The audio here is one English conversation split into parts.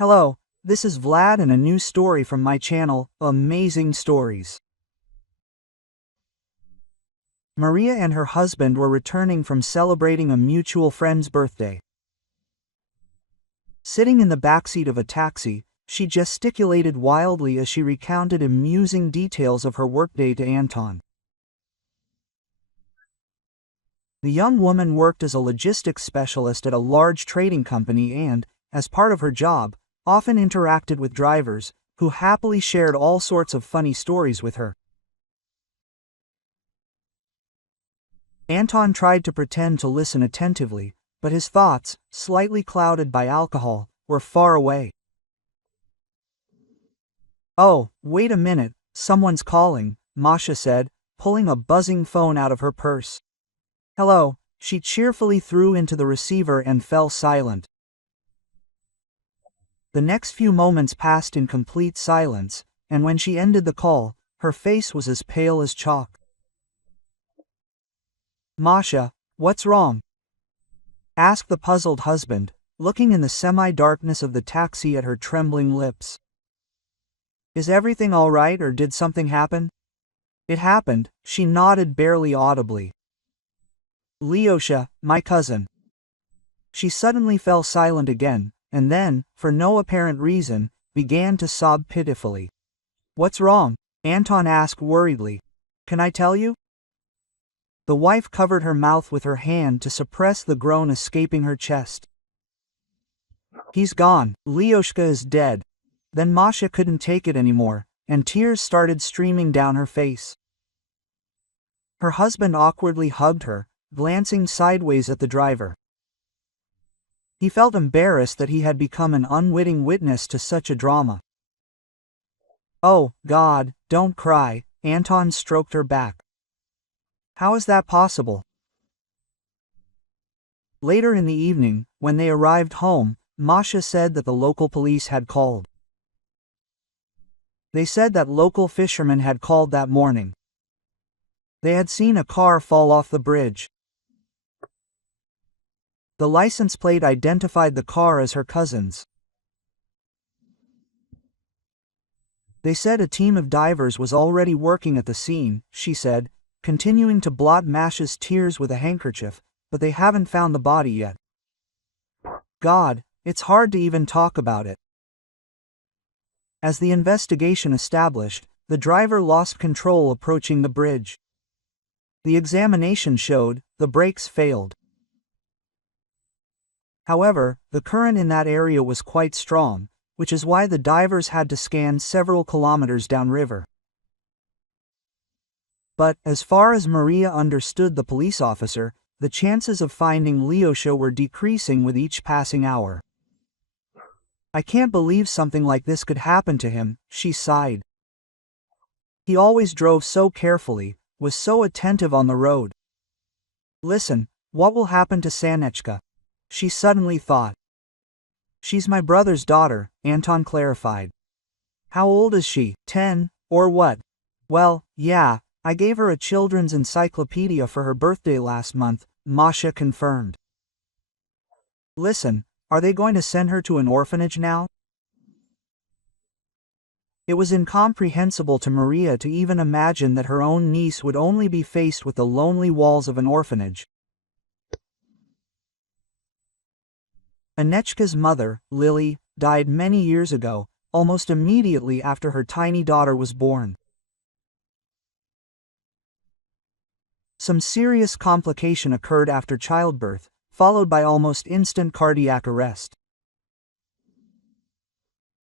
Hello, this is Vlad and a new story from my channel, Amazing Stories. Maria and her husband were returning from celebrating a mutual friend's birthday. Sitting in the backseat of a taxi, she gesticulated wildly as she recounted amusing details of her workday to Anton. The young woman worked as a logistics specialist at a large trading company and, as part of her job, often interacted with drivers, who happily shared all sorts of funny stories with her. Anton tried to pretend to listen attentively, but his thoughts, slightly clouded by alcohol, were far away. "Oh, wait a minute, someone's calling," Masha said, pulling a buzzing phone out of her purse. "Hello," she cheerfully threw into the receiver and fell silent. The next few moments passed in complete silence, and when she ended the call, her face was as pale as chalk. "Masha, what's wrong?" asked the puzzled husband, looking in the semi-darkness of the taxi at her trembling lips. "Is everything all right, or did something happen?" "It happened," she nodded barely audibly. "Lyosha, my cousin." She suddenly fell silent again, and then, for no apparent reason, began to sob pitifully. "What's wrong?" Anton asked worriedly. "Can I tell you?" The wife covered her mouth with her hand to suppress the groan escaping her chest. "He's gone, Lyoshka is dead." Then Masha couldn't take it anymore, and tears started streaming down her face. Her husband awkwardly hugged her, glancing sideways at the driver. He felt embarrassed that he had become an unwitting witness to such a drama. "Oh, God, don't cry," Anton stroked her back. "How is that possible?" Later in the evening, when they arrived home, Masha said that the local police had called. They said that local fishermen had called that morning. They had seen a car fall off the bridge. The license plate identified the car as her cousin's. They said a team of divers was already working at the scene, she said, continuing to blot Masha's tears with a handkerchief, but they haven't found the body yet. God, it's hard to even talk about it. As the investigation established, the driver lost control approaching the bridge. The examination showed the brakes failed. However, the current in that area was quite strong, which is why the divers had to scan several kilometers downriver. But, as far as Maria understood the police officer, the chances of finding Lyosha were decreasing with each passing hour. "I can't believe something like this could happen to him," she sighed. "He always drove so carefully, was so attentive on the road." "Listen, what will happen to Sanechka?" she suddenly thought. "She's my brother's daughter," Anton clarified. "How old is she, 10, or what?" "Well, yeah, I gave her a children's encyclopedia for her birthday last month," Masha confirmed. "Listen, are they going to send her to an orphanage now?" It was incomprehensible to Maria to even imagine that her own niece would only be faced with the lonely walls of an orphanage. Anechka's mother, Lily, died many years ago, almost immediately after her tiny daughter was born. Some serious complication occurred after childbirth, followed by almost instant cardiac arrest.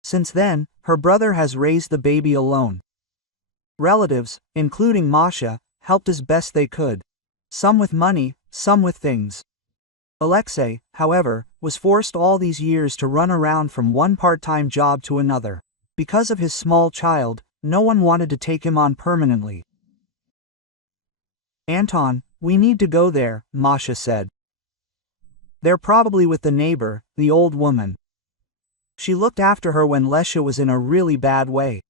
Since then, her brother has raised the baby alone. Relatives, including Masha, helped as best they could. Some with money, some with things. Alexei, however, was forced all these years to run around from one part-time job to another. Because of his small child, no one wanted to take him on permanently. "Anton, we need to go there," Masha said. "They're probably with the neighbor, the old woman. She looked after her when Lesha was in a really bad way.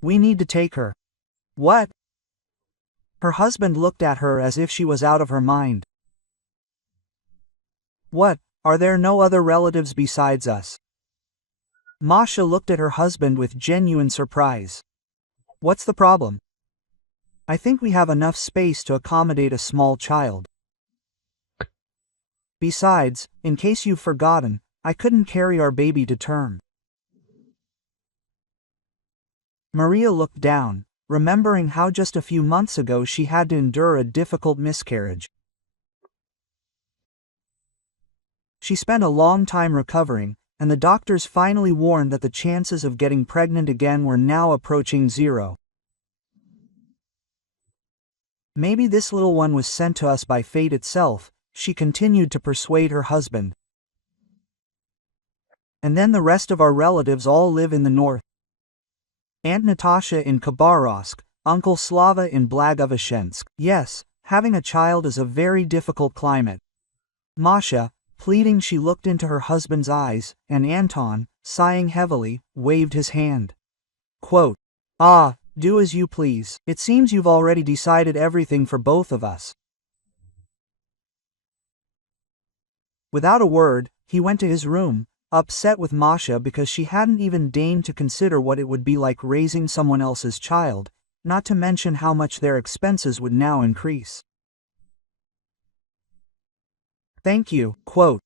We need to take her." "What?" Her husband looked at her as if she was out of her mind. "What, are there no other relatives besides us?" Masha looked at her husband with genuine surprise. What's the problem? I think we have enough space to accommodate a small child. Besides, in case you've forgotten, I couldn't carry our baby to term. Maria looked down, remembering how just a few months ago she had to endure a difficult miscarriage. She spent a long time recovering, and the doctors finally warned that the chances of getting pregnant again were now approaching 0. Maybe this little one was sent to us by fate itself, she continued to persuade her husband. And then the rest of our relatives all live in the north. Aunt Natasha in Khabarovsk, Uncle Slava in Blagoveshchensk. Yes, having a child is a very difficult climate. Masha, pleading, she looked into her husband's eyes, and Anton, sighing heavily, waved his hand. Quote, "Ah, do as you please. It seems you've already decided everything for both of us." Without a word, he went to his room, upset with Masha because she hadn't even deigned to consider what it would be like raising someone else's child, not to mention how much their expenses would now increase. "Thank you," quote.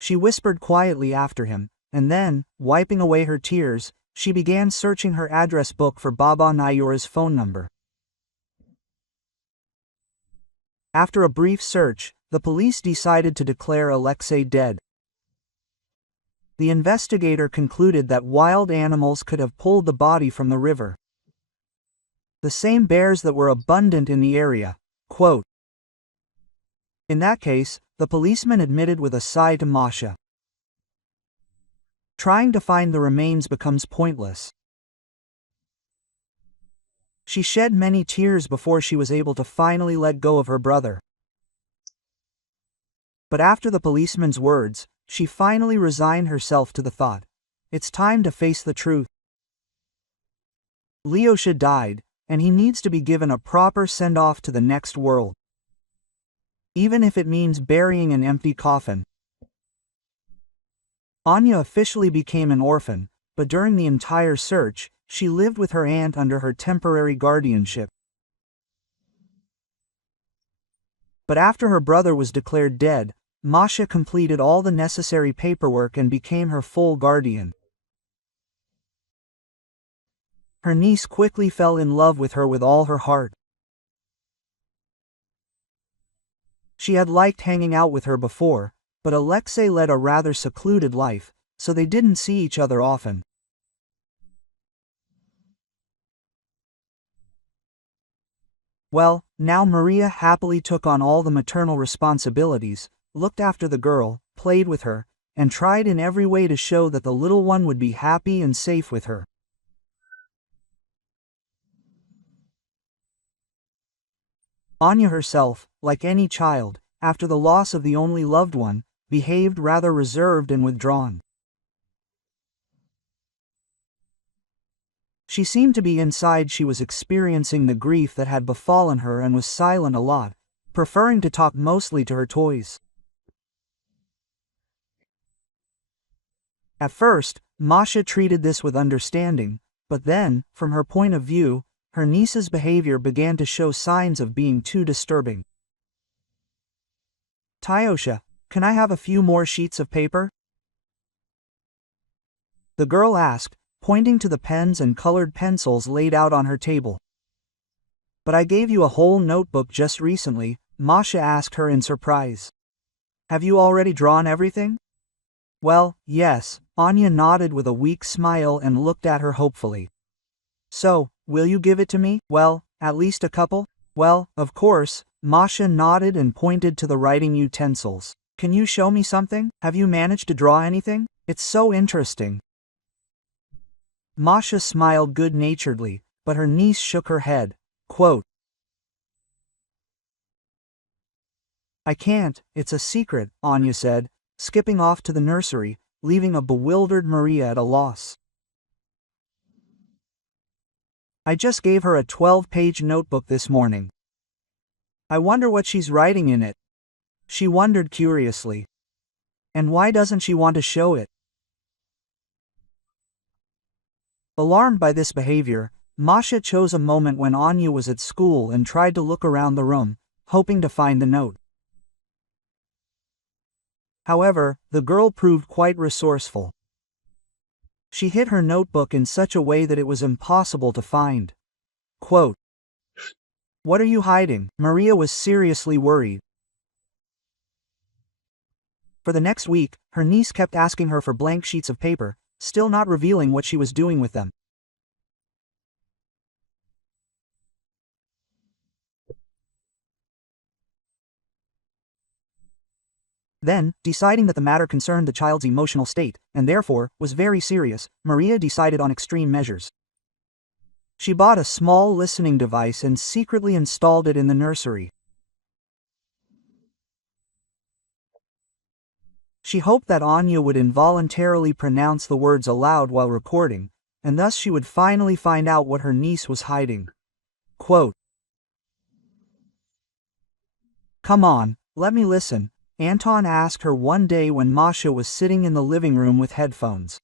She whispered quietly after him, and then, wiping away her tears, she began searching her address book for Baba Nayura's phone number. After a brief search, the police decided to declare Alexei dead. The investigator concluded that wild animals could have pulled the body from the river. The same bears that were abundant in the area. Quote, "In that case," the policeman admitted with a sigh to Masha, "trying to find the remains becomes pointless." She shed many tears before she was able to finally let go of her brother. But after the policeman's words, she finally resigned herself to the thought, it's time to face the truth. Lyosha died, and he needs to be given a proper send-off to the next world. Even if it means burying an empty coffin. Anya officially became an orphan, but during the entire search, she lived with her aunt under her temporary guardianship. But after her brother was declared dead, Masha completed all the necessary paperwork and became her full guardian. Her niece quickly fell in love with her with all her heart. She had liked hanging out with her before, but Alexei led a rather secluded life, so they didn't see each other often. Well, now Maria happily took on all the maternal responsibilities, looked after the girl, played with her, and tried in every way to show that the little one would be happy and safe with her. Anya herself, like any child, after the loss of the only loved one, behaved rather reserved and withdrawn. She seemed to be inside she was experiencing the grief that had befallen her and was silent a lot, preferring to talk mostly to her toys. At first, Masha treated this with understanding, but then, from her point of view, her niece's behavior began to show signs of being too disturbing. "Tyosha, can I have a few more sheets of paper?" the girl asked, pointing to the pens and colored pencils laid out on her table. "But I gave you a whole notebook just recently," Masha asked her in surprise. "Have you already drawn everything?" "Well, yes," Anya nodded with a weak smile and looked at her hopefully. "So, will you give it to me? Well, at least a couple?" "Well, of course," Masha nodded and pointed to the writing utensils. "Can you show me something? Have you managed to draw anything? It's so interesting." Masha smiled good-naturedly, but her niece shook her head. Quote, "I can't, it's a secret," Anya said, skipping off to the nursery, leaving a bewildered Maria at a loss. "I just gave her a 12-page notebook this morning. I wonder what she's writing in it," she wondered curiously. "And why doesn't she want to show it?" Alarmed by this behavior, Masha chose a moment when Anya was at school and tried to look around the room, hoping to find the note. However, the girl proved quite resourceful. She hid her notebook in such a way that it was impossible to find. Quote, "What are you hiding?" Maria was seriously worried. For the next week, her niece kept asking her for blank sheets of paper, still not revealing what she was doing with them. Then, deciding that the matter concerned the child's emotional state, and therefore, was very serious, Maria decided on extreme measures. She bought a small listening device and secretly installed it in the nursery. She hoped that Anya would involuntarily pronounce the words aloud while recording, and thus she would finally find out what her niece was hiding. Quote, "Come on, let me listen," Anton asked her one day when Masha was sitting in the living room with headphones.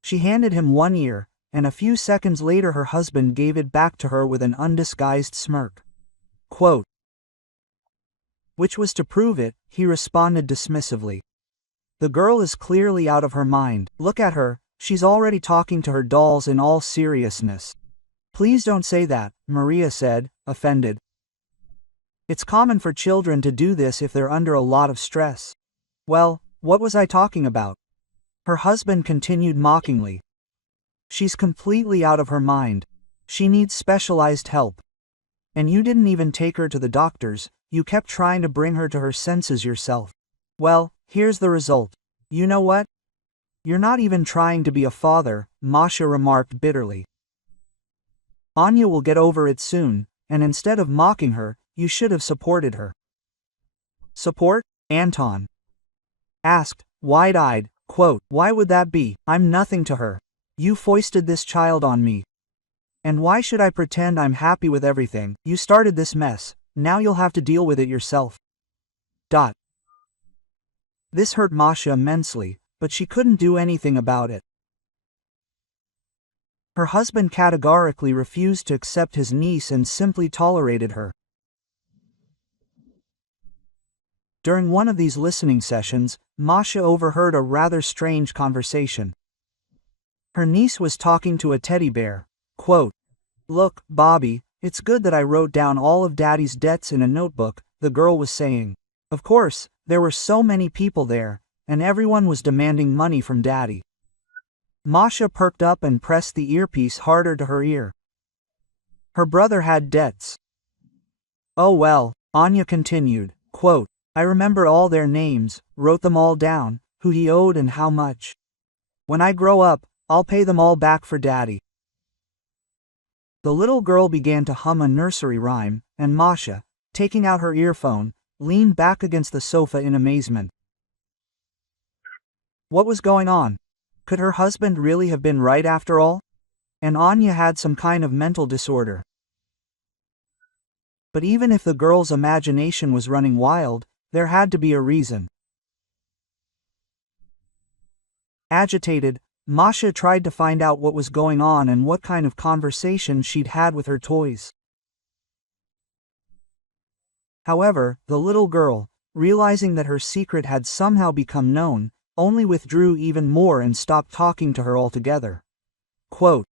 She handed him one ear, and a few seconds later her husband gave it back to her with an undisguised smirk. Quote, "Which was to prove it," he responded dismissively. "The girl is clearly out of her mind. Look at her, she's already talking to her dolls in all seriousness." "Please don't say that," Maria said, offended. "It's common for children to do this if they're under a lot of stress." "Well, what was I talking about?" Her husband continued mockingly. "She's completely out of her mind. She needs specialized help. And you didn't even take her to the doctors, you kept trying to bring her to her senses yourself. Well, here's the result. You know what? You're not even trying to be a father," Masha remarked bitterly. "Anya will get over it soon, and instead of mocking her, you should have supported her." "Support?" Anton asked, wide-eyed. Quote, "Why would that be? I'm nothing to her. You foisted this child on me. And why should I pretend I'm happy with everything? You started this mess, now you'll have to deal with it yourself." Dot. This hurt Masha immensely, but she couldn't do anything about it. Her husband categorically refused to accept his niece and simply tolerated her. During one of these listening sessions, Masha overheard a rather strange conversation. Her niece was talking to a teddy bear. Quote, "Look, Bobby, it's good that I wrote down all of Daddy's debts in a notebook," the girl was saying. Of course, there were so many people there, and everyone was demanding money from Daddy. Masha perked up and pressed the earpiece harder to her ear. Her brother had debts. "Oh well," Anya continued. Quote, "I remember all their names, wrote them all down, who he owed and how much. When I grow up, I'll pay them all back for Daddy." The little girl began to hum a nursery rhyme, and Masha, taking out her earphone, leaned back against the sofa in amazement. What was going on? Could her husband really have been right after all? And Anya had some kind of mental disorder. But even if the girl's imagination was running wild, there had to be a reason. Agitated, Masha tried to find out what was going on and what kind of conversation she'd had with her toys. However, the little girl, realizing that her secret had somehow become known, only withdrew even more and stopped talking to her altogether. Quote,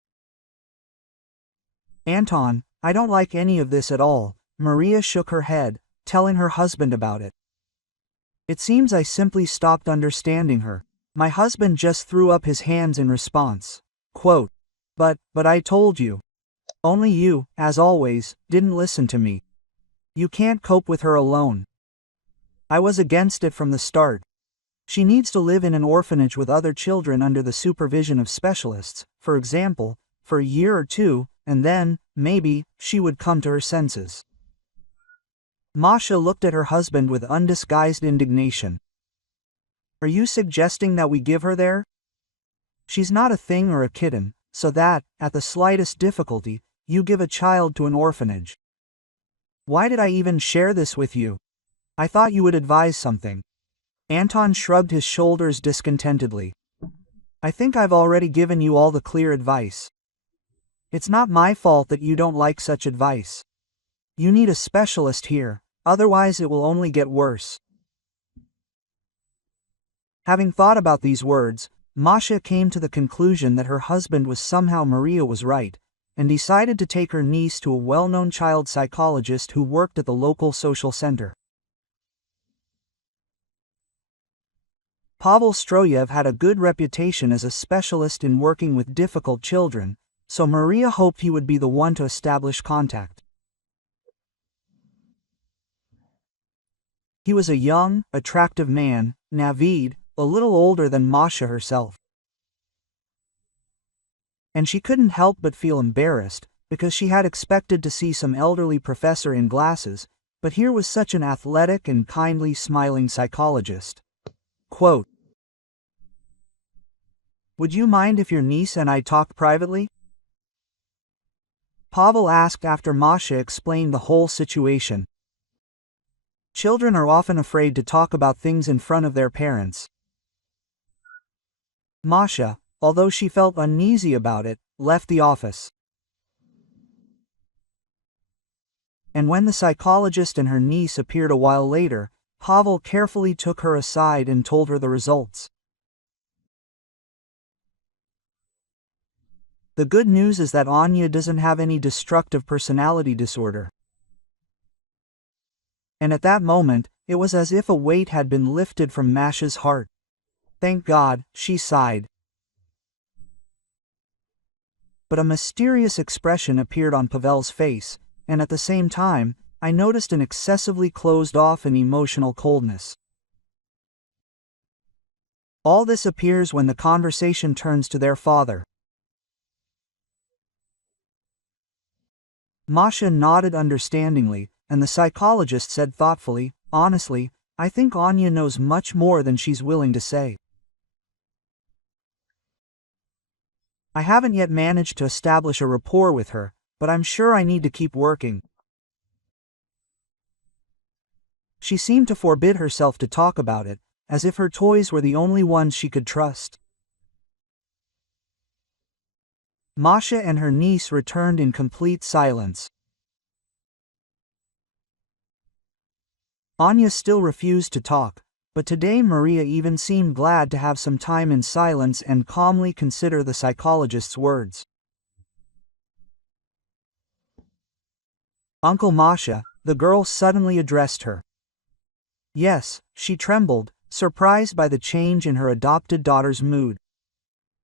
"Anton, I don't like any of this at all." Maria shook her head, telling her husband about it. "It seems I simply stopped understanding her. My husband just threw up his hands in response." Quote, but I told you. Only you, as always, didn't listen to me. You can't cope with her alone. I was against it from the start. She needs to live in an orphanage with other children under the supervision of specialists, for example, for a year or two, and then, maybe, she would come to her senses." Masha looked at her husband with undisguised indignation. "Are you suggesting that we give her there? She's not a thing or a kitten, so that, at the slightest difficulty, you give a child to an orphanage. Why did I even share this with you? I thought you would advise something." Anton shrugged his shoulders discontentedly. I think I've already given you all the clear advice. It's not my fault that you don't like such advice. You need a specialist here, otherwise it will only get worse. Having thought about these words, Masha came to the conclusion that her husband was somehow Maria was right, and decided to take her niece to a well-known child psychologist who worked at the local social center. Pavel Stroyev had a good reputation as a specialist in working with difficult children, so Maria hoped he would be the one to establish contact. He was a young, attractive man, Navid, a little older than Masha herself. And she couldn't help but feel embarrassed, because she had expected to see some elderly professor in glasses, but here was such an athletic and kindly smiling psychologist. Quote, "Would you mind if your niece and I talk privately?" Pavel asked after Masha explained the whole situation. Children are often afraid to talk about things in front of their parents. Masha, although she felt uneasy about it, left the office. And when the psychologist and her niece appeared a while later, Pavel carefully took her aside and told her the results. The good news is that Anya doesn't have any destructive personality disorder. And at that moment, it was as if a weight had been lifted from Masha's heart. Thank God, she sighed. But a mysterious expression appeared on Pavel's face, and at the same time, I noticed an excessively closed-off and emotional coldness. All this appears when the conversation turns to their father. Masha nodded understandingly, and the psychologist said thoughtfully, "Honestly, I think Anya knows much more than she's willing to say. I haven't yet managed to establish a rapport with her, but I'm sure I need to keep working." She seemed to forbid herself to talk about it, as if her toys were the only ones she could trust. Masha and her niece returned in complete silence. Anya still refused to talk, but today Maria even seemed glad to have some time in silence and calmly consider the psychologist's words. "Uncle Masha," the girl suddenly addressed her. Yes, she trembled, surprised by the change in her adopted daughter's mood.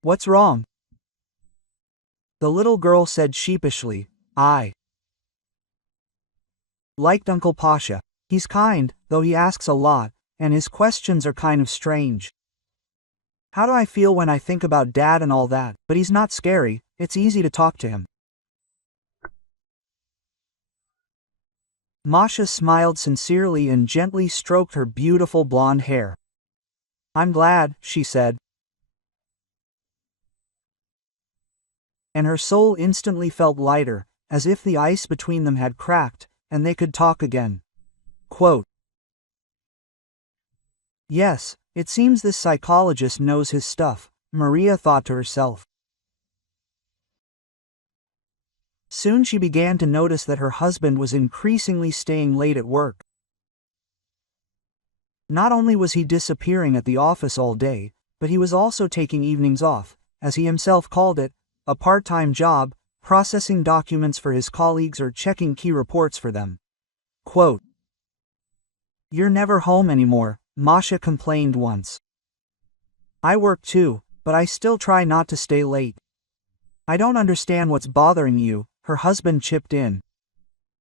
"What's wrong?" The little girl said sheepishly, "I liked Uncle Pasha. He's kind, though he asks a lot, and his questions are kind of strange. How do I feel when I think about Dad and all that? But he's not scary, it's easy to talk to him." Masha smiled sincerely and gently stroked her beautiful blonde hair. "I'm glad," she said. And her soul instantly felt lighter, as if the ice between them had cracked, and they could talk again. Quote, "Yes, it seems this psychologist knows his stuff," Maria thought to herself. Soon she began to notice that her husband was increasingly staying late at work. Not only was he disappearing at the office all day, but he was also taking evenings off, as he himself called it, a part-time job, processing documents for his colleagues or checking key reports for them. Quote, "You're never home anymore," Masha complained once. "I work too, but I still try not to stay late." "I don't understand what's bothering you," her husband chipped in.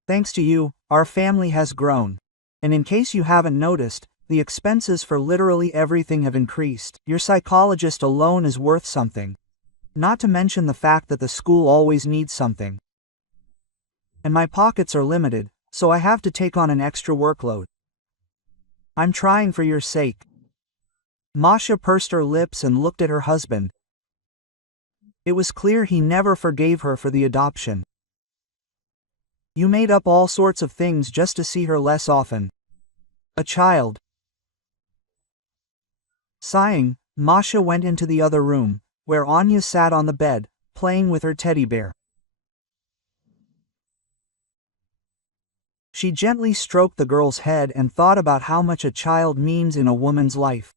"Thanks to you, our family has grown. And in case you haven't noticed, the expenses for literally everything have increased. Your psychologist alone is worth something. Not to mention the fact that the school always needs something. And my pockets are limited, so I have to take on an extra workload. I'm trying for your sake." Masha pursed her lips and looked at her husband. It was clear he never forgave her for the adoption. "You made up all sorts of things just to see her less often. A child." Sighing, Masha went into the other room, where Anya sat on the bed, playing with her teddy bear. She gently stroked the girl's head and thought about how much a child means in a woman's life.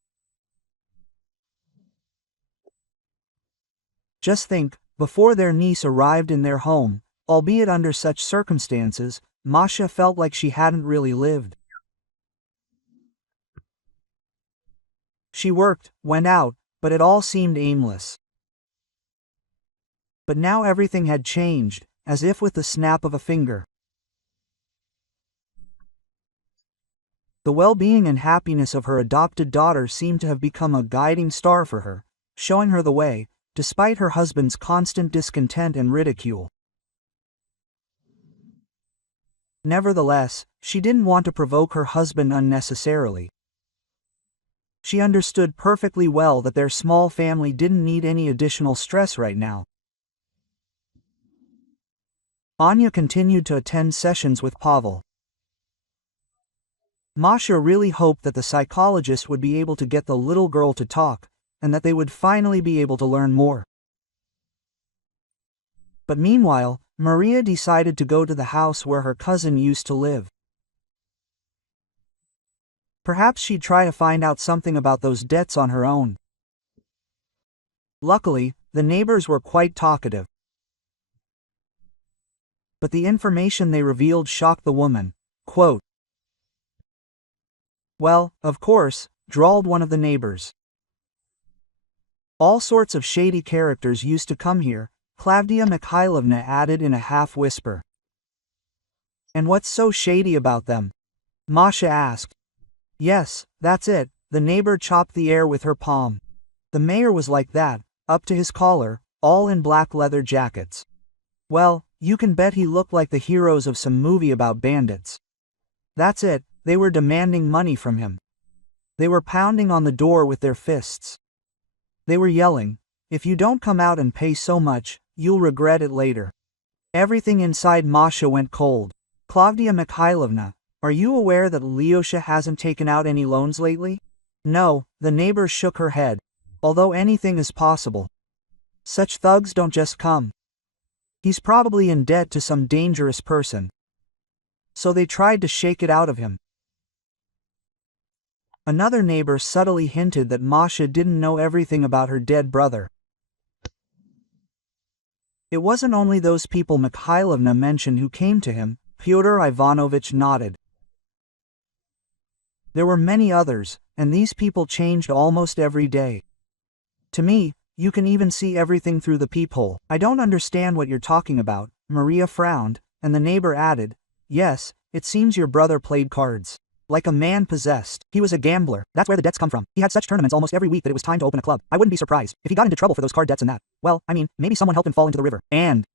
Just think, before their niece arrived in their home, albeit under such circumstances, Masha felt like she hadn't really lived. She worked, went out, but it all seemed aimless. But now everything had changed, as if with the snap of a finger. The well-being and happiness of her adopted daughter seemed to have become a guiding star for her, showing her the way, despite her husband's constant discontent and ridicule. Nevertheless, she didn't want to provoke her husband unnecessarily. She understood perfectly well that their small family didn't need any additional stress right now. Anya continued to attend sessions with Pavel. Masha really hoped that the psychologist would be able to get the little girl to talk, and that they would finally be able to learn more. But meanwhile, Maria decided to go to the house where her cousin used to live. Perhaps she'd try to find out something about those debts on her own. Luckily, the neighbors were quite talkative. But the information they revealed shocked the woman. Quote, "Well, of course," drawled one of the neighbors. "All sorts of shady characters used to come here," Klavdia Mikhailovna added in a half-whisper. "And what's so shady about them?" Masha asked. "Yes, that's it," the neighbor chopped the air with her palm. "The mayor was like that, up to his collar, all in black leather jackets. Well, you can bet he looked like the heroes of some movie about bandits. That's it, they were demanding money from him. They were pounding on the door with their fists. They were yelling, 'If you don't come out and pay so much, you'll regret it later.'" Everything inside Masha went cold. "Klavdia Mikhailovna, are you aware that Lyosha hasn't taken out any loans lately?" "No," the neighbor shook her head. "Although anything is possible. Such thugs don't just come. He's probably in debt to some dangerous person. So they tried to shake it out of him." Another neighbor subtly hinted that Masha didn't know everything about her dead brother. "It wasn't only those people Mikhailovna mentioned who came to him," Pyotr Ivanovich nodded. "There were many others, and these people changed almost every day. To me, you can even see everything through the peephole." "I don't understand what you're talking about," Maria frowned, and the neighbor added, "Yes, it seems your brother played cards. Like a man possessed. He was a gambler. That's where the debts come from. He had such tournaments almost every week that it was time to open a club. I wouldn't be surprised if he got into trouble for those card debts and that. Well, I mean, maybe someone helped him fall into the river. And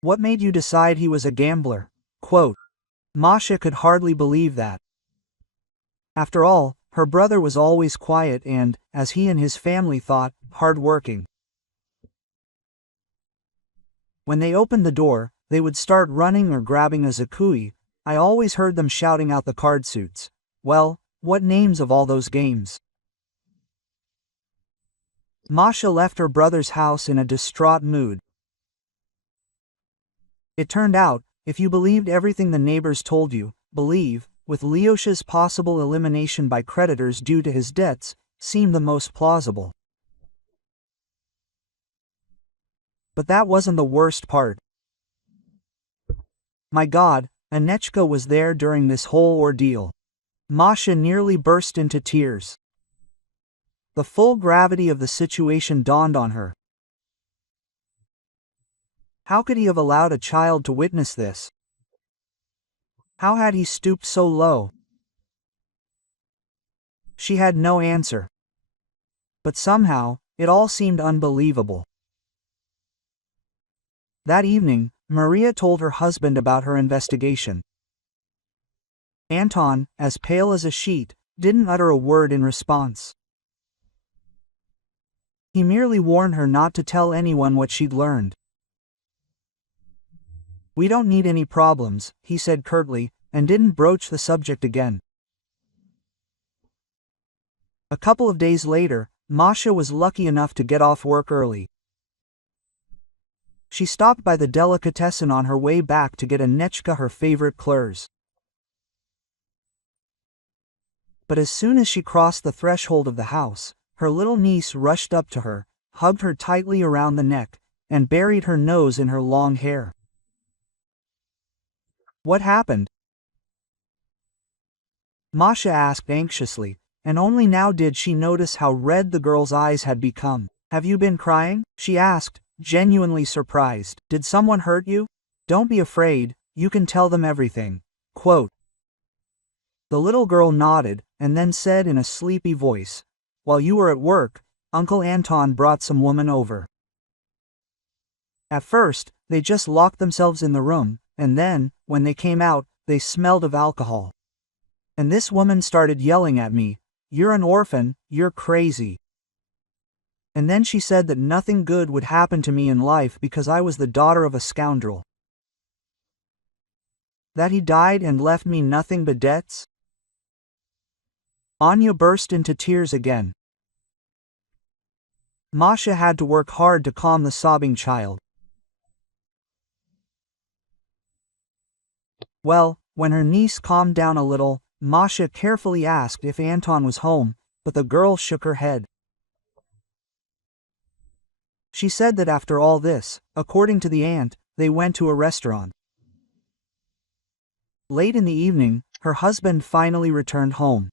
what made you decide he was a gambler?" Quote. Masha could hardly believe that. After all, her brother was always quiet and, as he and his family thought, hard-working. When they opened the door, they would start running or grabbing a zakui. I always heard them shouting out the card suits. Well, what names of all those games? Masha left her brother's house in a distraught mood. It turned out, if you believed everything the neighbors told you, with Lyosha's possible elimination by creditors due to his debts, seemed the most plausible. But that wasn't the worst part. My God, Anechka was there during this whole ordeal. Masha nearly burst into tears. The full gravity of the situation dawned on her. How could he have allowed a child to witness this? How had he stooped so low? She had no answer. But somehow, it all seemed unbelievable. That evening, Maria told her husband about her investigation. Anton, as pale as a sheet, didn't utter a word in response. He merely warned her not to tell anyone what she'd learned. We don't need any problems, he said curtly, and didn't broach the subject again. A couple of days later, Masha was lucky enough to get off work early. She stopped by the delicatessen on her way back to get a nechka, her favorite klurs. But as soon as she crossed the threshold of the house, her little niece rushed up to her, hugged her tightly around the neck, and buried her nose in her long hair. What happened? Masha asked anxiously, and only now did she notice how red the girl's eyes had become. Have you been crying? She asked, genuinely surprised. Did someone hurt you? Don't be afraid, you can tell them everything. Quote. The little girl nodded, and then said in a sleepy voice, While you were at work, Uncle Anton brought some woman over. At first, they just locked themselves in the room, and then, when they came out, they smelled of alcohol. And this woman started yelling at me, You're an orphan, you're crazy. And then she said that nothing good would happen to me in life because I was the daughter of a scoundrel. That he died and left me nothing but debts? Anya burst into tears again. Masha had to work hard to calm the sobbing child. Well, when her niece calmed down a little, Masha carefully asked if Anton was home, but the girl shook her head. She said that after all this, according to the aunt, they went to a restaurant. Late in the evening, her husband finally returned home.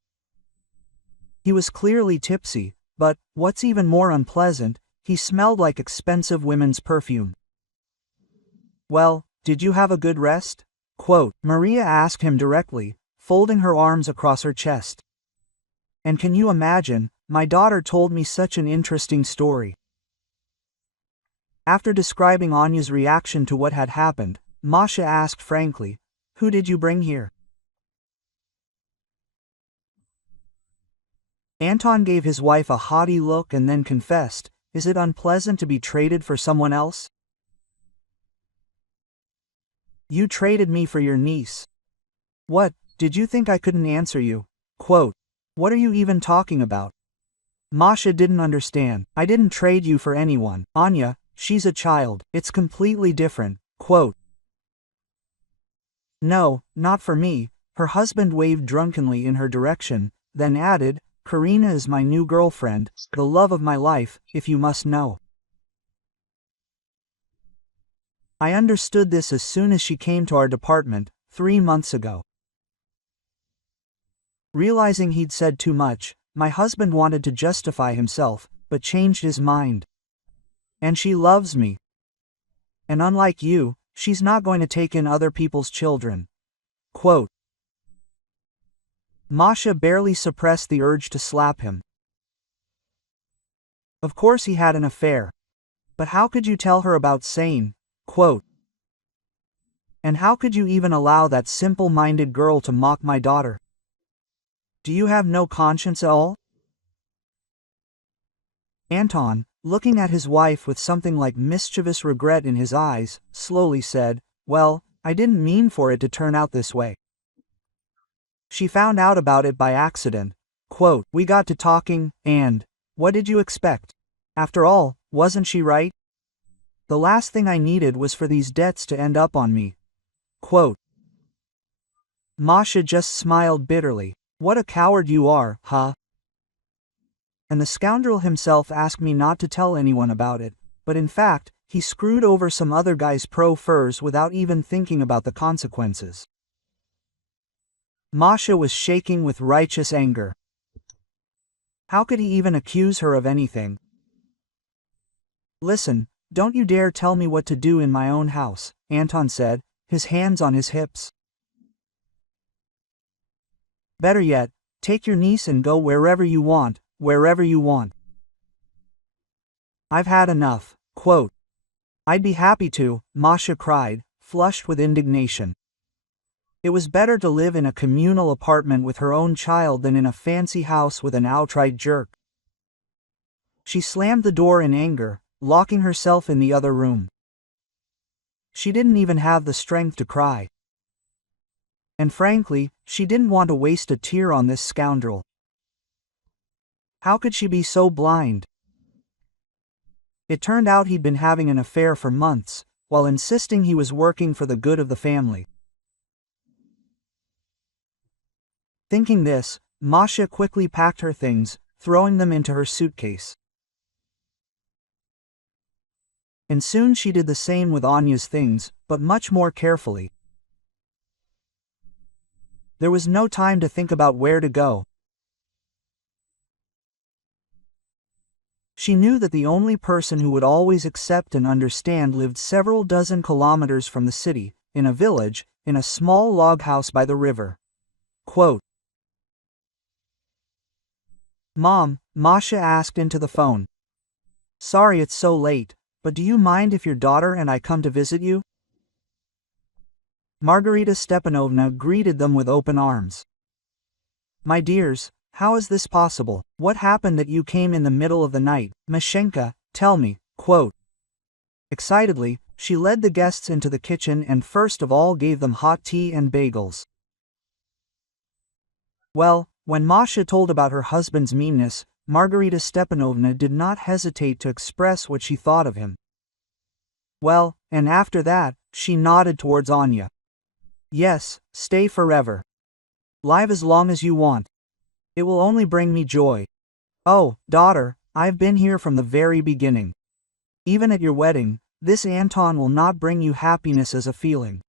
He was clearly tipsy, but, what's even more unpleasant, he smelled like expensive women's perfume. Well, did you have a good rest? Quote, Maria asked him directly, folding her arms across her chest. And can you imagine, my daughter told me such an interesting story. After describing Anya's reaction to what had happened, Masha asked frankly, Who did you bring here? Anton gave his wife a haughty look and then confessed, Is it unpleasant to be traded for someone else? You traded me for your niece. What, did you think I couldn't answer you? Quote, What are you even talking about? Masha didn't understand. I didn't trade you for anyone. Anya, she's a child. It's completely different. Quote. No, not for me. Her husband waved drunkenly in her direction, then added, Karina is my new girlfriend, the love of my life, if you must know. I understood this as soon as she came to our department, 3 months ago. Realizing he'd said too much, my husband wanted to justify himself, but changed his mind. And she loves me. And unlike you, she's not going to take in other people's children. Quote. Masha barely suppressed the urge to slap him. Of course he had an affair. But how could you tell her about saying, quote, And how could you even allow that simple-minded girl to mock my daughter? Do you have no conscience at all? Anton, looking at his wife with something like mischievous regret in his eyes, slowly said, Well, I didn't mean for it to turn out this way. She found out about it by accident. Quote, We got to talking, and, what did you expect? After all, wasn't she right? The last thing I needed was for these debts to end up on me. Quote. Masha just smiled bitterly. What a coward you are, huh? And the scoundrel himself asked me not to tell anyone about it, but in fact, he screwed over some other guy's pro-furs without even thinking about the consequences. Masha was shaking with righteous anger. How could he even accuse her of anything? Listen, don't you dare tell me what to do in my own house, Anton said, his hands on his hips. Better yet, take your niece and go wherever you want, wherever you want. I've had enough. Quote. I'd be happy to, Masha cried, flushed with indignation. It was better to live in a communal apartment with her own child than in a fancy house with an outright jerk. She slammed the door in anger, locking herself in the other room. she didn't even have the strength to cry. And frankly, she didn't want to waste a tear on this scoundrel. How could she be so blind? It turned out he'd been having an affair for months, while insisting he was working for the good of the family. Thinking this, Masha quickly packed her things, throwing them into her suitcase. And soon she did the same with Anya's things, but much more carefully. There was no time to think about where to go. She knew that the only person who would always accept and understand lived several dozen kilometers from the city, in a village, in a small log house by the river. Quote, "Mom," Masha asked into the phone. "Sorry it's so late, but do you mind if your daughter and I come to visit you?" Margarita Stepanovna greeted them with open arms. "My dears, how is this possible? What happened that you came in the middle of the night? Mashenka, tell me." Quote. Excitedly, she led the guests into the kitchen and first of all gave them hot tea and bagels. Well, when Masha told about her husband's meanness, Margarita Stepanovna did not hesitate to express what she thought of him. Well, and after that, she nodded towards Anya. "Yes, stay forever. Live as long as you want. It will only bring me joy. Oh, daughter, I've been here from the very beginning. Even at your wedding, this Anton will not bring you happiness as a feeling.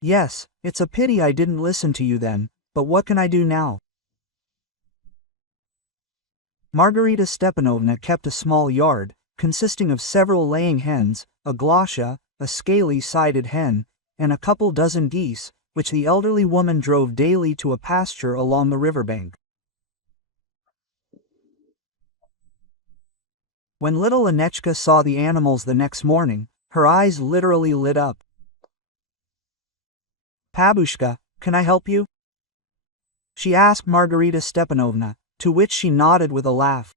Yes, it's a pity I didn't listen to you then, but what can I do now?" Margarita Stepanovna kept a small yard, consisting of several laying hens, a glosha, a scaly-sided hen, and a couple dozen geese, which the elderly woman drove daily to a pasture along the riverbank. When little Anechka saw the animals the next morning, her eyes literally lit up. "Pabushka, can I help you?" she asked Margarita Stepanovna, to which she nodded with a laugh.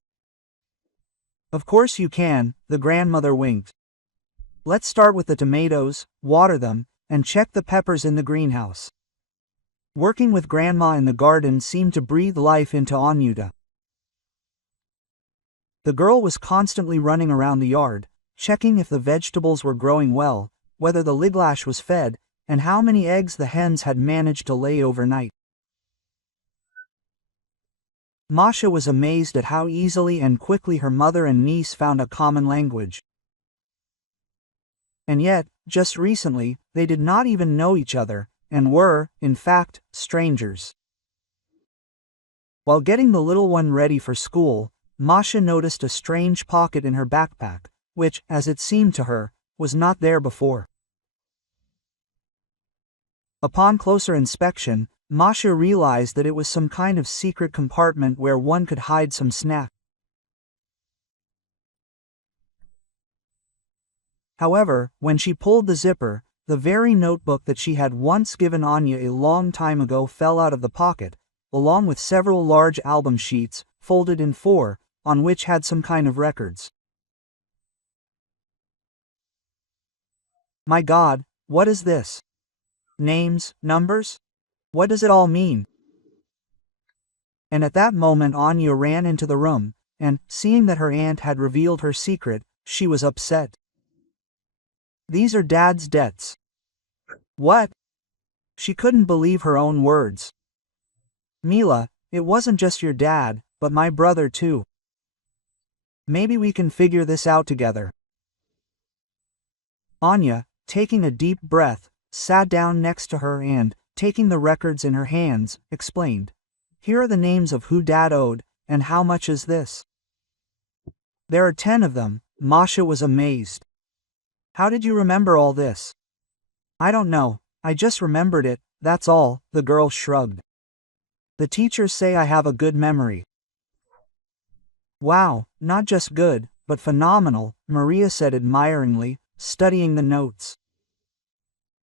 "Of course you can," the grandmother winked. "Let's start with the tomatoes, water them, and check the peppers in the greenhouse." Working with Grandma in the garden seemed to breathe life into Anyuta. The girl was constantly running around the yard, checking if the vegetables were growing well, whether the liglash was fed, and how many eggs the hens had managed to lay overnight. Masha was amazed at how easily and quickly her mother and niece found a common language. And yet, just recently, they did not even know each other, and were, in fact, strangers. While getting the little one ready for school, Masha noticed a strange pocket in her backpack, which, as it seemed to her, was not there before. Upon closer inspection, Masha realized that it was some kind of secret compartment where one could hide some snack. However, when she pulled the zipper, the very notebook that she had once given Anya a long time ago fell out of the pocket, along with several large album sheets, folded in four, on which had some kind of records. "My God, what is this? Names, numbers? What does it all mean?" And at that moment Anya ran into the room, and, seeing that her aunt had revealed her secret, she was upset. "These are Dad's debts." "What?" She couldn't believe her own words. "Mila, it wasn't just your dad, but my brother too. Maybe we can figure this out together." Anya, taking a deep breath, sat down next to her and, taking the records in her hands, explained, "Here are the names of who Dad owed, and how much is this?" "There are 10 of them." Masha was amazed. "How did you remember all this?" "I don't know, I just remembered it, that's all," the girl shrugged. "The teachers say I have a good memory." "Wow, not just good, but phenomenal," Maria said admiringly, studying the notes.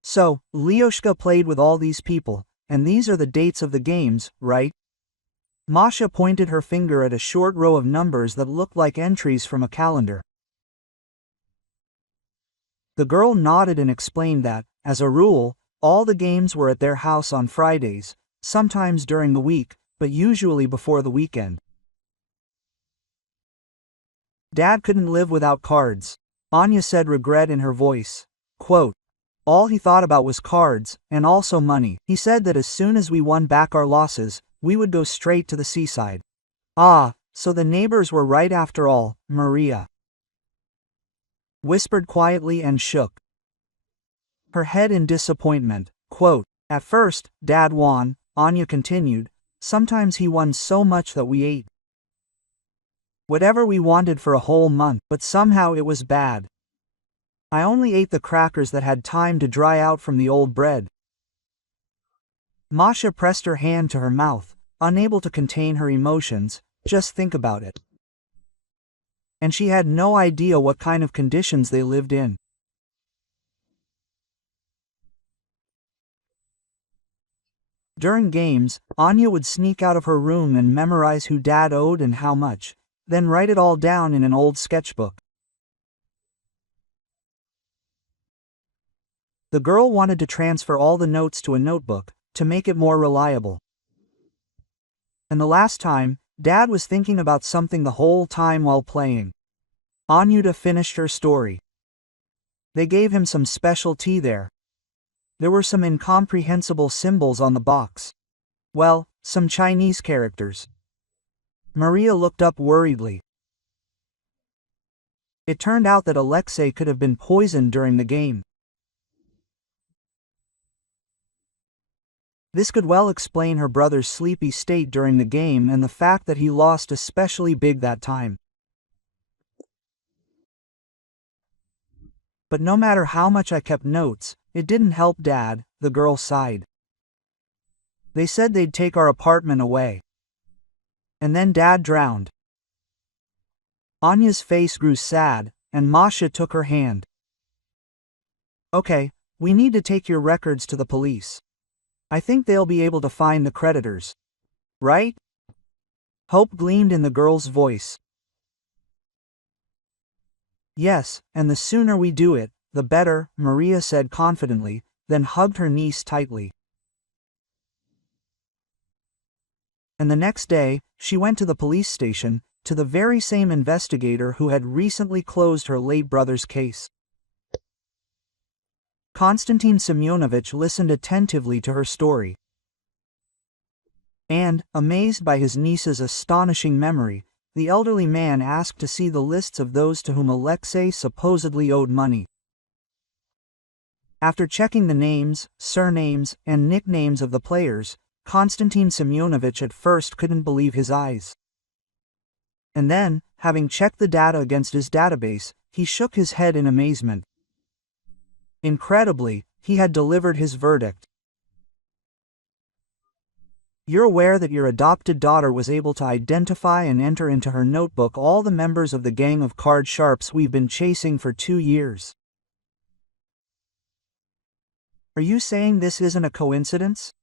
"So, Lyoshka played with all these people, and these are the dates of the games, right?" Masha pointed her finger at a short row of numbers that looked like entries from a calendar. The girl nodded and explained that, as a rule, all the games were at their house on Fridays, sometimes during the week, but usually before the weekend. Dad couldn't live without cards. Anya said, regret in her voice. Quote, all he thought about was cards, and also money. He said that as soon as we won back our losses, we would go straight to the seaside. Ah, so the neighbors were right after all, Maria whispered quietly and shook her head in disappointment. Quote, at first, Dad won, Anya continued. Sometimes he won so much that we ate whatever we wanted for a whole month, but somehow it was bad. I only ate the crackers that had time to dry out from the old bread. Masha pressed her hand to her mouth, unable to contain her emotions. Just think about it. And she had no idea what kind of conditions they lived in. During games, Anya would sneak out of her room and memorize who Dad owed and how much, then write it all down in an old sketchbook. The girl wanted to transfer all the notes to a notebook, to make it more reliable. And the last time, Dad was thinking about something the whole time while playing. Anyuta finished her story. They gave him some special tea there. There were some incomprehensible symbols on the box. Well, some Chinese characters. Maria looked up worriedly. It turned out that Alexei could have been poisoned during the game. This could well explain her brother's sleepy state during the game and the fact that he lost especially big that time. But no matter how much I kept notes, it didn't help Dad, the girl sighed. They said they'd take our apartment away. And then Dad drowned. Anya's face grew sad, and Masha took her hand. Okay, we need to take your records to the police. I think they'll be able to find the creditors. Right? Hope gleamed in the girl's voice. Yes, and the sooner we do it, the better, Maria said confidently, then hugged her niece tightly. And the next day, she went to the police station, to the very same investigator who had recently closed her late brother's case. Konstantin Semyonovich listened attentively to her story. And, amazed by his niece's astonishing memory, the elderly man asked to see the lists of those to whom Alexei supposedly owed money. After checking the names, surnames, and nicknames of the players, Konstantin Semyonovich at first couldn't believe his eyes. And then, having checked the data against his database, he shook his head in amazement. Incredibly, he had delivered his verdict. You're aware that your adopted daughter was able to identify and enter into her notebook all the members of the gang of card sharps we've been chasing for 2 years. Are you saying this isn't a coincidence?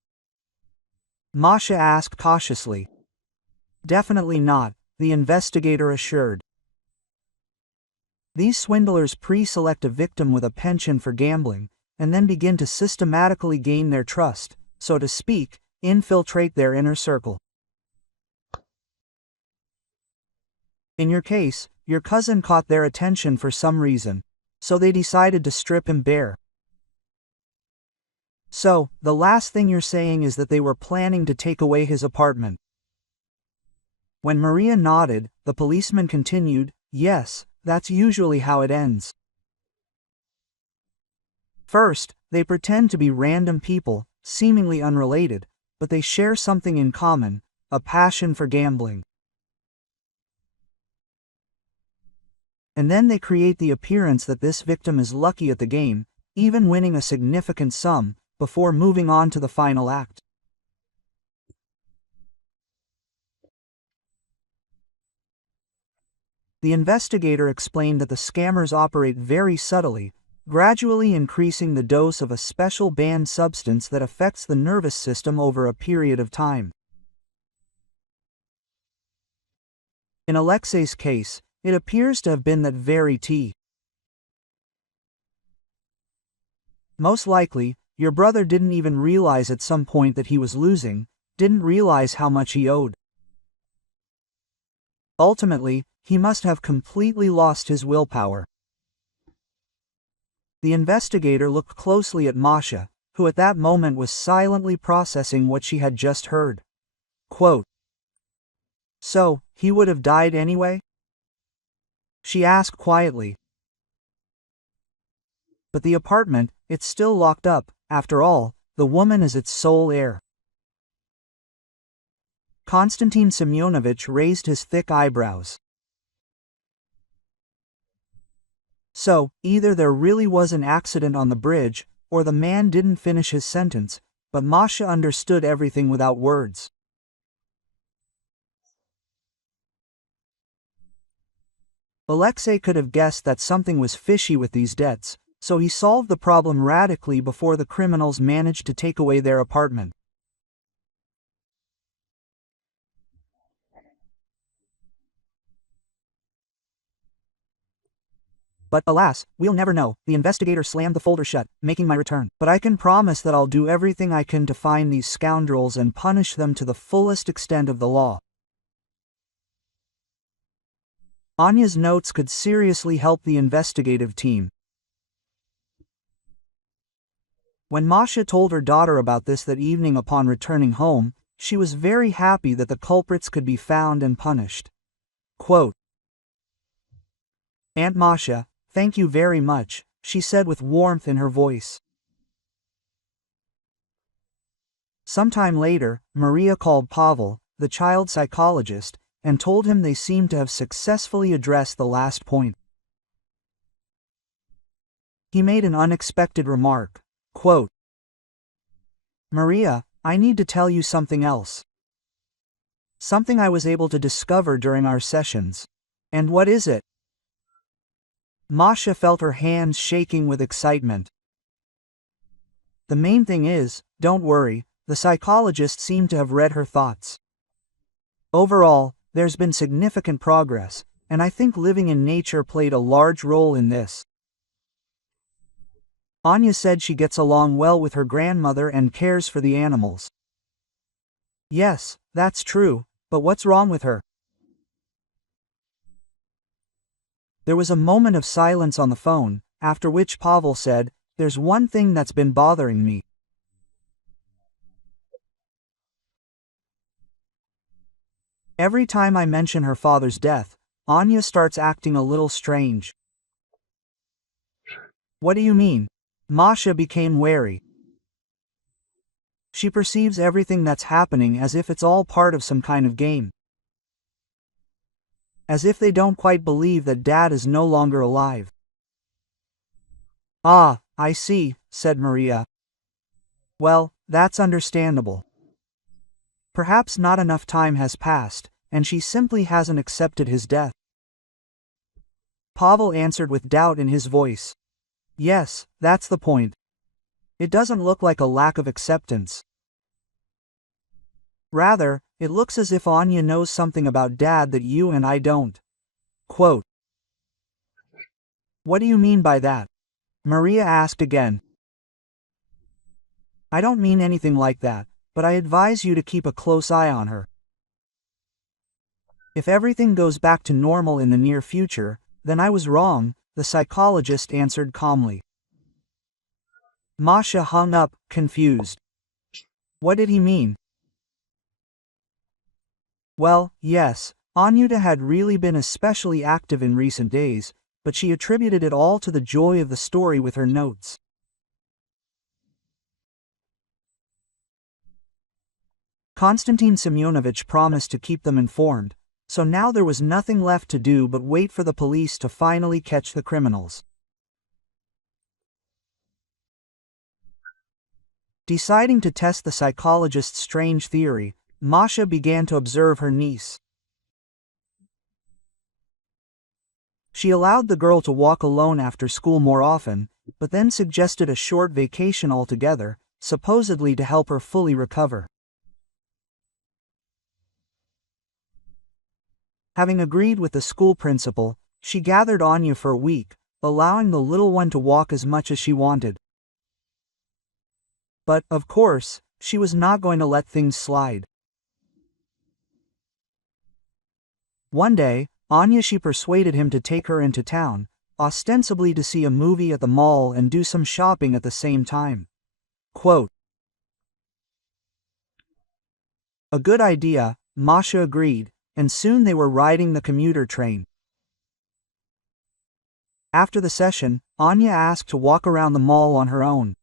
Masha asked cautiously. Definitely not, the investigator assured. These swindlers pre-select a victim with a penchant for gambling, and then begin to systematically gain their trust, so to speak, infiltrate their inner circle. In your case, your cousin caught their attention for some reason, so they decided to strip him bare. So, the last thing you're saying is that they were planning to take away his apartment. When Maria nodded, the policeman continued, yes, that's usually how it ends. First, they pretend to be random people, seemingly unrelated, but they share something in common, a passion for gambling. And then they create the appearance that this victim is lucky at the game, even winning a significant sum, before moving on to the final act. The investigator explained that the scammers operate very subtly, gradually increasing the dose of a special banned substance that affects the nervous system over a period of time. In Alexei's case, it appears to have been that very tea. Most likely, your brother didn't even realize at some point that he was losing, didn't realize how much he owed. Ultimately, he must have completely lost his willpower. The investigator looked closely at Masha, who at that moment was silently processing what she had just heard. Quote, "So, he would have died anyway?" she asked quietly. "But the apartment, it's still locked up, after all, the woman is its sole heir." Konstantin Semyonovich raised his thick eyebrows. So, either there really was an accident on the bridge, or the man didn't finish his sentence, but Masha understood everything without words. Alexei could have guessed that something was fishy with these debts, so he solved the problem radically before the criminals managed to take away their apartment. But alas, we'll never know. The investigator slammed the folder shut, making my return. But I can promise that I'll do everything I can to find these scoundrels and punish them to the fullest extent of the law. Anya's notes could seriously help the investigative team. When Masha told her daughter about this that evening upon returning home, she was very happy that the culprits could be found and punished. Quote, "Aunt Masha, thank you very much," she said with warmth in her voice. Sometime later, Maria called Pavel, the child psychologist, and told him they seemed to have successfully addressed the last point. He made an unexpected remark. Quote, "Maria, I need to tell you something else. Something I was able to discover during our sessions." "And what is it?" Masha felt her hands shaking with excitement. "The main thing is, don't worry, the psychologist seemed to have read her thoughts. Overall, there's been significant progress, and I think living in nature played a large role in this. Anya said she gets along well with her grandmother and cares for the animals." "Yes, that's true, but what's wrong with her?" There was a moment of silence on the phone, after which Pavel said, "There's one thing that's been bothering me. Every time I mention her father's death, Anya starts acting a little strange." "What do you mean?" Masha became wary. "She perceives everything that's happening as if it's all part of some kind of game. As if they don't quite believe that Dad is no longer alive." "Ah, I see," said Maria. "Well, that's understandable. Perhaps not enough time has passed, and she simply hasn't accepted his death." Pavel answered with doubt in his voice. "Yes, that's the point. It doesn't look like a lack of acceptance. Rather, it looks as if Anya knows something about Dad that you and I don't." Quote, "What do you mean by that?" Maria asked again. "I don't mean anything like that, but I advise you to keep a close eye on her. If everything goes back to normal in the near future, then I was wrong," the psychologist answered calmly. Masha hung up, confused. What did he mean? Well, yes, Anyuta had really been especially active in recent days, but she attributed it all to the joy of the story with her notes. Konstantin Semyonovich promised to keep them informed, so now there was nothing left to do but wait for the police to finally catch the criminals. Deciding to test the psychologist's strange theory, Masha began to observe her niece. She allowed the girl to walk alone after school more often, but then suggested a short vacation altogether, supposedly to help her fully recover. Having agreed with the school principal, she gathered Anya for a week, allowing the little one to walk as much as she wanted. But, of course, she was not going to let things slide. One day, she persuaded him to take her into town, ostensibly to see a movie at the mall and do some shopping at the same time. Quote, "A good idea," Masha agreed, and soon they were riding the commuter train. After the session, Anya asked to walk around the mall on her own.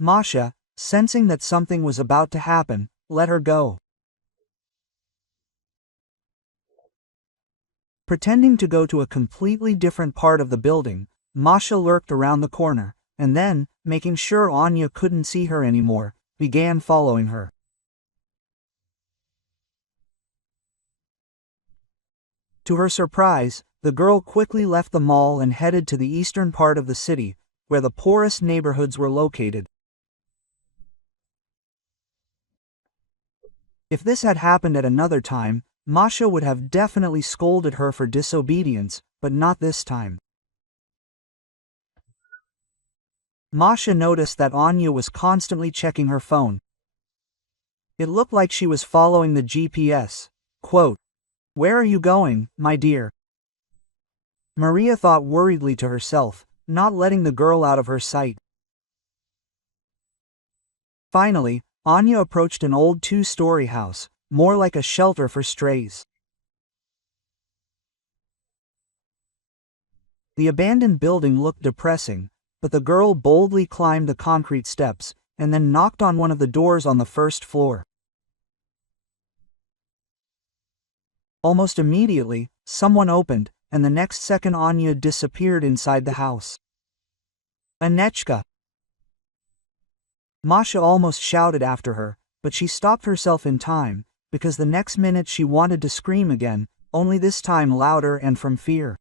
Masha, sensing that something was about to happen, let her go. Pretending to go to a completely different part of the building, Masha lurked around the corner, and then, making sure Anya couldn't see her anymore, began following her. To her surprise, the girl quickly left the mall and headed to the eastern part of the city, where the poorest neighborhoods were located. If this had happened at another time, Masha would have definitely scolded her for disobedience, but not this time. Masha noticed that Anya was constantly checking her phone. It looked like she was following the GPS. Quote, "Where are you going, my dear?" Maria thought worriedly to herself, not letting the girl out of her sight. Finally, Anya approached an old two-story house, more like a shelter for strays. The abandoned building looked depressing, but the girl boldly climbed the concrete steps, and then knocked on one of the doors on the first floor. Almost immediately, someone opened, and the next second Anya disappeared inside the house. "Nechka!" Masha almost shouted after her, but she stopped herself in time, because the next minute she wanted to scream again, only this time louder and from fear.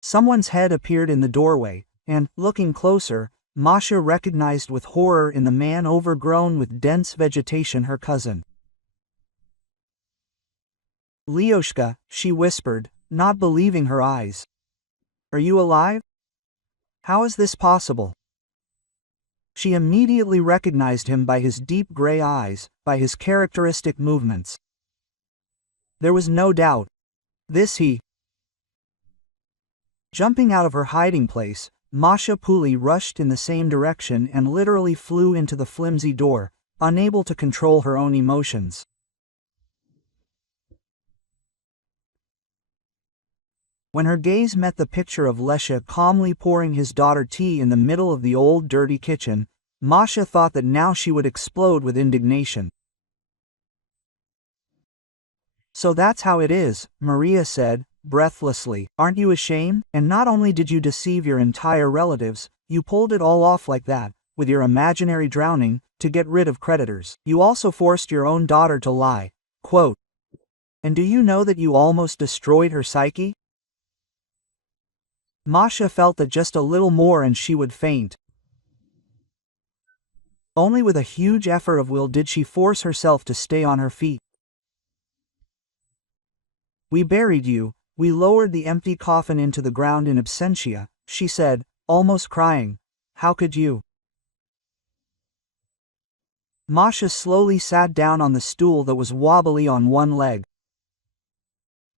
Someone's head appeared in the doorway, and, looking closer, Masha recognized with horror in the man overgrown with dense vegetation her cousin. "Lyoshka," she whispered, not believing her eyes. "Are you alive? How is this possible?" She immediately recognized him by his deep gray eyes, by his characteristic movements. There was no doubt. This he. Jumping out of her hiding place, Masha Puli rushed in the same direction and literally flew into the flimsy door, unable to control her own emotions. When her gaze met the picture of Lesha calmly pouring his daughter tea in the middle of the old dirty kitchen, Masha thought that now she would explode with indignation. "So that's how it is," Maria said, breathlessly. "Aren't you ashamed? And not only did you deceive your entire relatives, you pulled it all off like that, with your imaginary drowning, to get rid of creditors. You also forced your own daughter to lie." Quote, "And do you know that you almost destroyed her psyche?" Masha felt that just a little more and she would faint. Only with a huge effort of will did she force herself to stay on her feet. "We buried you, we lowered the empty coffin into the ground in absentia," she said, almost crying. "How could you?" Masha slowly sat down on the stool that was wobbly on one leg.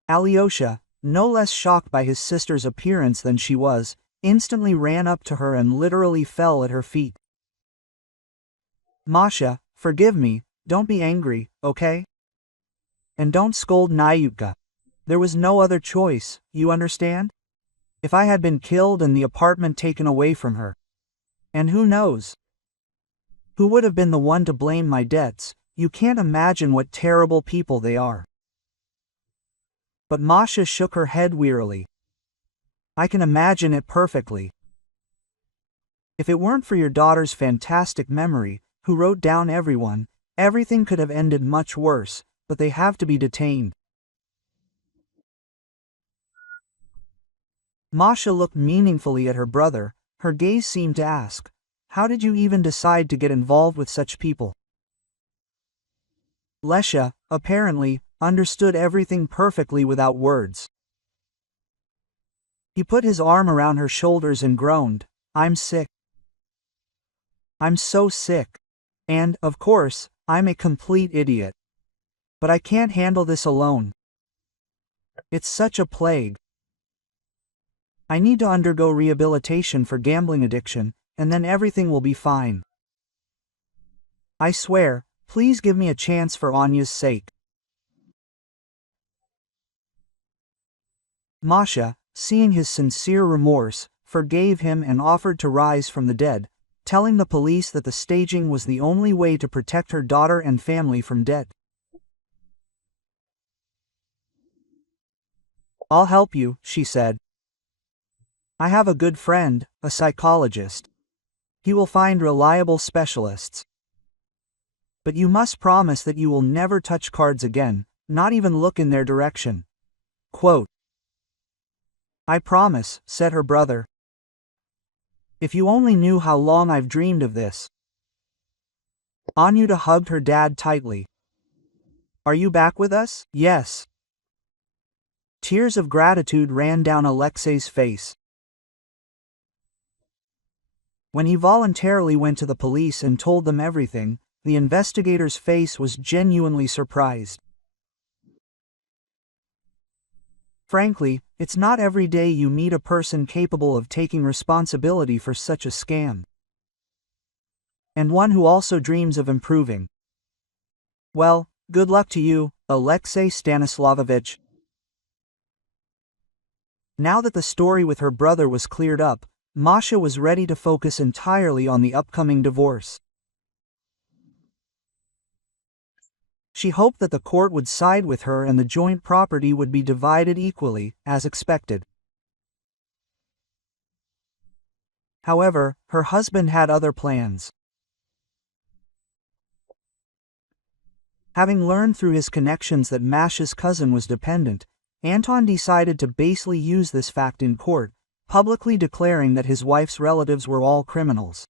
Alyosha, no less shocked by his sister's appearance than she was, instantly ran up to her and literally fell at her feet. "Masha, forgive me, don't be angry, okay? And don't scold Nayutka. There was no other choice, you understand? If I had been killed and the apartment taken away from her. And who knows? Who would have been the one to blame my debts? You can't imagine what terrible people they are." But Masha shook her head wearily. "I can imagine it perfectly. If it weren't for your daughter's fantastic memory, who wrote down everyone, everything could have ended much worse, but they have to be detained." Masha looked meaningfully at her brother, her gaze seemed to ask, "How did you even decide to get involved with such people?" Lesha, apparently, understood everything perfectly without words. He put his arm around her shoulders and groaned, "I'm sick. I'm so sick. And, of course, I'm a complete idiot. But I can't handle this alone. It's such a plague. I need to undergo rehabilitation for gambling addiction, and then everything will be fine. I swear, please give me a chance for Anya's sake." Masha, seeing his sincere remorse, forgave him and offered to rise from the dead, telling the police that the staging was the only way to protect her daughter and family from debt. "I'll help you," she said. "I have a good friend, a psychologist. He will find reliable specialists. But you must promise that you will never touch cards again, not even look in their direction." Quote, "I promise," said her brother. "If you only knew how long I've dreamed of this." Anya hugged her dad tightly. "Are you back with us?" "Yes." Tears of gratitude ran down Alexei's face. When he voluntarily went to the police and told them everything, the investigator's face was genuinely surprised. Frankly, it's not every day you meet a person capable of taking responsibility for such a scam. And one who also dreams of improving. Well, good luck to you, Alexei Stanislavovich. Now that the story with her brother was cleared up, Masha was ready to focus entirely on the upcoming divorce. She hoped that the court would side with her and the joint property would be divided equally, as expected. However, her husband had other plans. Having learned through his connections that Masha's cousin was dependent, Anton decided to basely use this fact in court, publicly declaring that his wife's relatives were all criminals.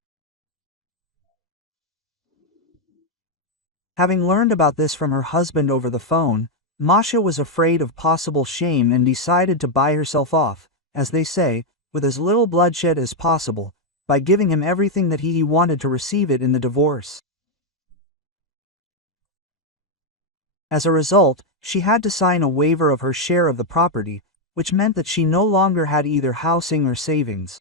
Having learned about this from her husband over the phone, Masha was afraid of possible shame and decided to buy herself off, as they say, with as little bloodshed as possible, by giving him everything that he wanted to receive it in the divorce. As a result, she had to sign a waiver of her share of the property, which meant that she no longer had either housing or savings.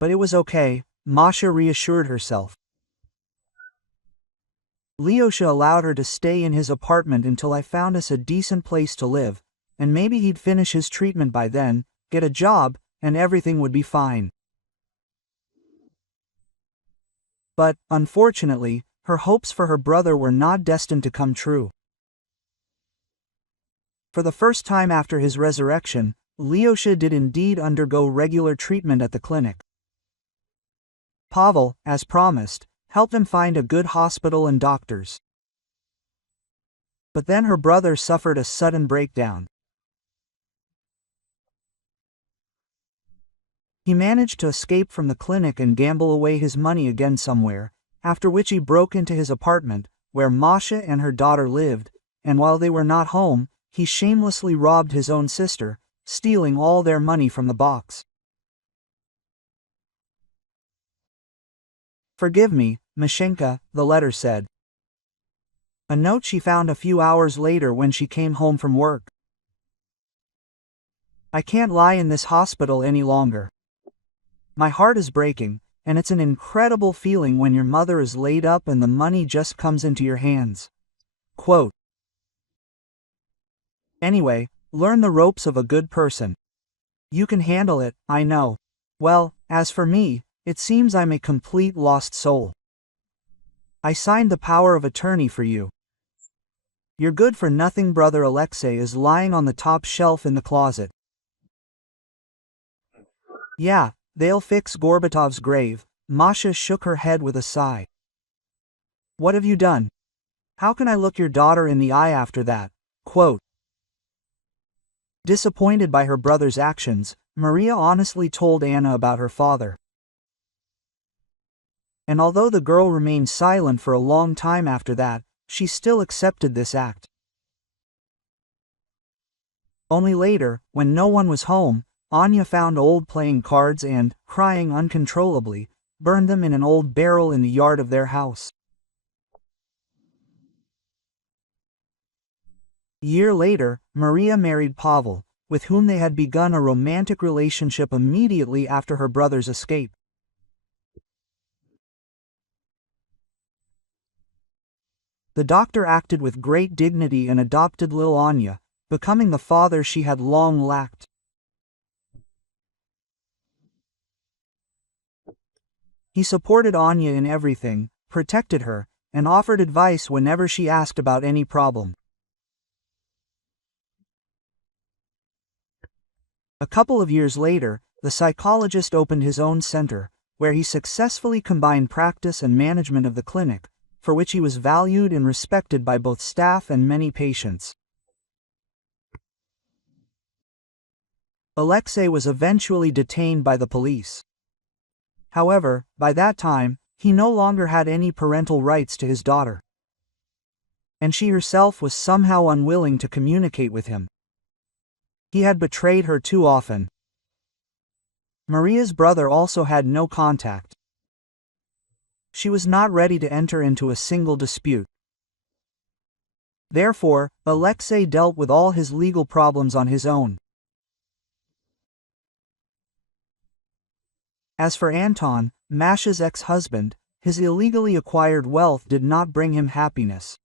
But it was okay, Masha reassured herself. Lyosha allowed her to stay in his apartment until I found us a decent place to live, and maybe he'd finish his treatment by then, get a job, and everything would be fine. But, unfortunately, her hopes for her brother were not destined to come true. For the first time after his resurrection, Lyosha did indeed undergo regular treatment at the clinic. Pavel, as promised, helped him find a good hospital and doctors. But then her brother suffered a sudden breakdown. He managed to escape from the clinic and gamble away his money again somewhere, after which he broke into his apartment, where Masha and her daughter lived, and while they were not home, he shamelessly robbed his own sister, stealing all their money from the box. "Forgive me, Mashenka," the letter said. A note she found a few hours later when she came home from work. "I can't lie in this hospital any longer. My heart is breaking, and it's an incredible feeling when your mother is laid up and the money just comes into your hands." Quote, "Anyway, learn the ropes of a good person. You can handle it, I know. Well, as for me, it seems I'm a complete lost soul. I signed the power of attorney for you. Your good-for-nothing brother Alexei is lying on the top shelf in the closet. Yeah, they'll fix Gorbatov's grave." Masha shook her head with a sigh. "What have you done? How can I look your daughter in the eye after that?" Quote. Disappointed by her brother's actions, Maria honestly told Anna about her father. And although the girl remained silent for a long time after that, she still accepted this act. Only later, when no one was home, Anya found old playing cards and, crying uncontrollably, burned them in an old barrel in the yard of their house. A year later, Maria married Pavel, with whom they had begun a romantic relationship immediately after her brother's escape. The doctor acted with great dignity and adopted little Anya, becoming the father she had long lacked. He supported Anya in everything, protected her, and offered advice whenever she asked about any problem. A couple of years later, the psychologist opened his own center, where he successfully combined practice and management of the clinic, for which he was valued and respected by both staff and many patients. Alexei was eventually detained by the police. However, by that time, he no longer had any parental rights to his daughter. And she herself was somehow unwilling to communicate with him. He had betrayed her too often. Maria's brother also had no contact. She was not ready to enter into a single dispute. Therefore, Alexei dealt with all his legal problems on his own. As for Anton, Masha's ex-husband, his illegally acquired wealth did not bring him happiness.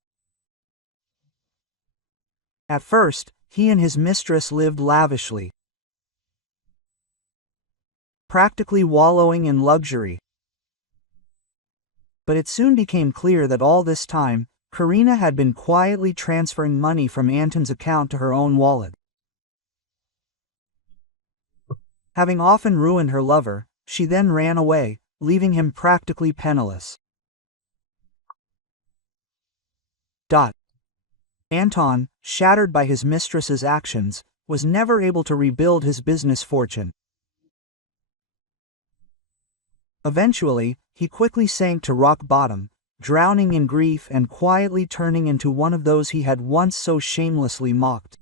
At first, he and his mistress lived lavishly, practically wallowing in luxury. But it soon became clear that all this time, Karina had been quietly transferring money from Anton's account to her own wallet. Having often ruined her lover, she then ran away, leaving him practically penniless. Anton, shattered by his mistress's actions, was never able to rebuild his business fortune. Eventually, he quickly sank to rock bottom, drowning in grief and quietly turning into one of those he had once so shamelessly mocked.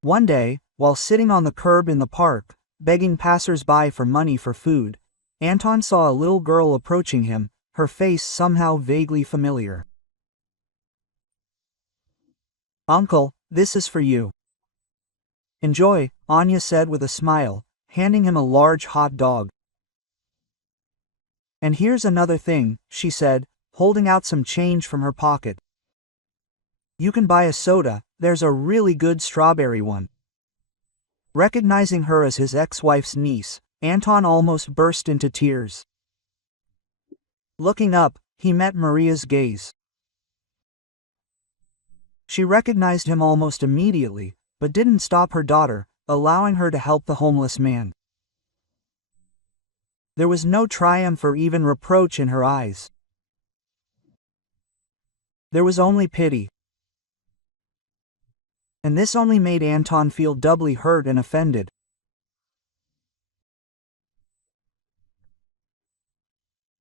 One day, while sitting on the curb in the park, begging passers-by for money for food, Anton saw a little girl approaching him, her face somehow vaguely familiar. "Uncle, this is for you." "Enjoy," Anya said with a smile, handing him a large hot dog. "And here's another thing," she said, holding out some change from her pocket. "You can buy a soda, there's a really good strawberry one." Recognizing her as his ex-wife's niece, Anton almost burst into tears. Looking up, he met Maria's gaze. She recognized him almost immediately, but didn't stop her daughter, allowing her to help the homeless man. There was no triumph or even reproach in her eyes. There was only pity. And this only made Anton feel doubly hurt and offended.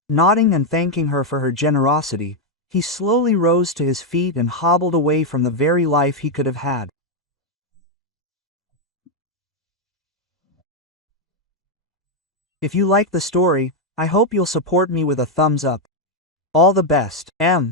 Nodding and thanking her for her generosity, he slowly rose to his feet and hobbled away from the very life he could have had. If you like the story, I hope you'll support me with a thumbs up. All the best, M.